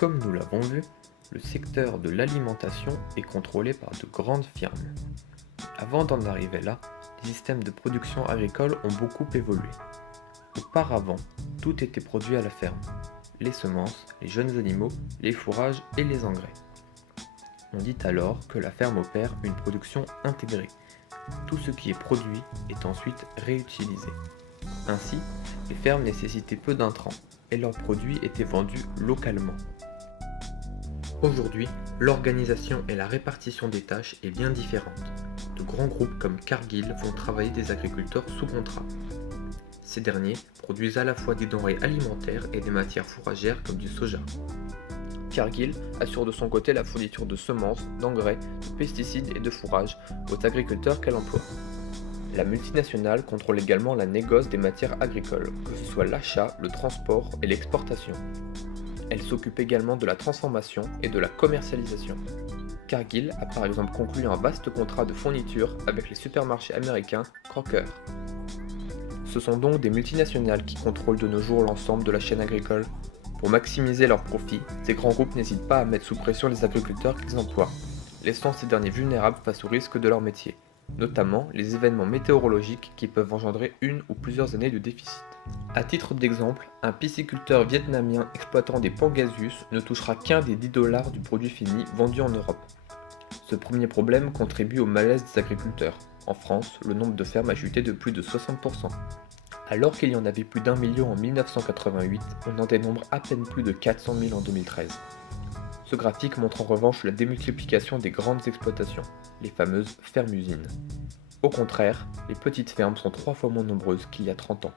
Comme nous l'avons vu, le secteur de l'alimentation est contrôlé par de grandes firmes. Avant d'en arriver là, les systèmes de production agricole ont beaucoup évolué. Auparavant, tout était produit à la ferme. Les semences, les jeunes animaux, les fourrages et les engrais. On dit alors que la ferme opère une production intégrée. Tout ce qui est produit est ensuite réutilisé. Ainsi, les fermes nécessitaient peu d'intrants et leurs produits étaient vendus localement. Aujourd'hui, l'organisation et la répartition des tâches est bien différente. De grands groupes comme Cargill font travailler des agriculteurs sous contrat. Ces derniers produisent à la fois des denrées alimentaires et des matières fourragères comme du soja. Cargill assure de son côté la fourniture de semences, d'engrais, de pesticides et de fourrages aux agriculteurs qu'elle emploie. La multinationale contrôle également la négoce des matières agricoles, que ce soit l'achat, le transport et l'exportation. Elle s'occupe également de la transformation et de la commercialisation. Cargill a par exemple conclu un vaste contrat de fourniture avec les supermarchés américains Kroger. Ce sont donc des multinationales qui contrôlent de nos jours l'ensemble de la chaîne agricole. Pour maximiser leurs profits, ces grands groupes n'hésitent pas à mettre sous pression les agriculteurs qu'ils emploient, laissant ces derniers vulnérables face aux risques de leur métier, notamment les événements météorologiques qui peuvent engendrer une ou plusieurs années de déficit. À titre d'exemple, un pisciculteur vietnamien exploitant des pangasius ne touchera qu'un des 10 $ du produit fini vendu en Europe. Ce premier problème contribue au malaise des agriculteurs. En France, le nombre de fermes a chuté de plus de 60%. Alors qu'il y en avait plus d'1 million en 1988, on en dénombre à peine plus de 400 000 en 2013. Ce graphique montre en revanche la démultiplication des grandes exploitations, les fameuses fermes-usines. Au contraire, les petites fermes sont 3 fois moins nombreuses qu'il y a 30 ans.